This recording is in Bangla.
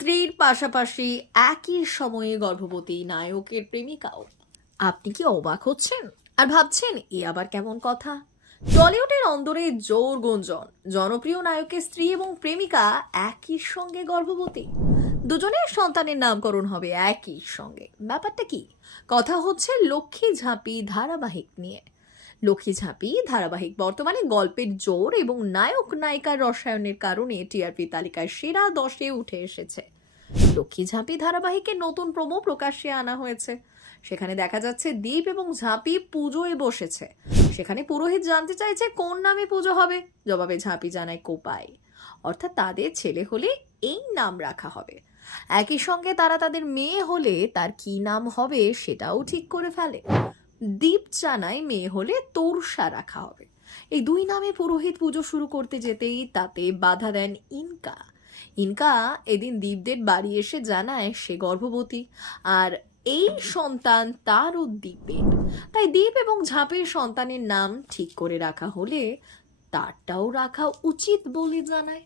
স্ত্রীর পাশাপাশি একই সময়ে গর্ভবতী নায়কের প্রেমিকাও। আপনি কি অবাক হচ্ছেন আর ভাবছেন এ আবার কেমন কথা? টলিউডের অন্দরে জোর গুঞ্জন, জনপ্রিয় নায়কের স্ত্রী এবং প্রেমিকা একই সঙ্গে গর্ভবতী। দুজনের সন্তানের নামকরণ হবে একই সঙ্গে। ব্যাপারটা কি? কথা হচ্ছে লক্ষ্মী ঝাঁপি ধারাবাহিক নিয়ে। লক্ষ্মী ঝাঁপি ধারাবাহিক বর্তমানে গল্পের জোর এবং নায়ক নায়িকার রসায়নের কারণে টিআরপি তালিকায় সেরা 10-এ উঠে এসেছে। লক্ষ্মী ঝাঁপি ধারাবাহিকের নতুন প্রোমো প্রকাশ্যে আনা হয়েছে। সেখানে দেখা যাচ্ছে দীপ এবং ঝাঁপি পুজোয় বসেছে। সেখানে পুরোহিত জানতে চাইছে কোন নামে পুজো হবে। জবাবে ঝাঁপি জানায় কোপাই, অর্থাৎ তাদের ছেলে হলে এই নাম রাখা হবে। একই সঙ্গে তারা তাদের মেয়ে হলে তার কি নাম হবে সেটাও ঠিক করে ফেলে। দীপ জানায় মেয়ে হলে তোরসা রাখা হবে। এই দুই নামে পুরোহিত পুজো শুরু করতে যেতেই তাতে বাধা দেন ইনকা। ইনকা এদিন দীপদের বাড়ি এসে জানায় সে গর্ভবতী, আর এই সন্তান তারও দীপের। তাই দীপ এবং ঝাঁপের সন্তানের নাম ঠিক করে রাখা হলে তারটাও রাখা উচিত বলে জানায়।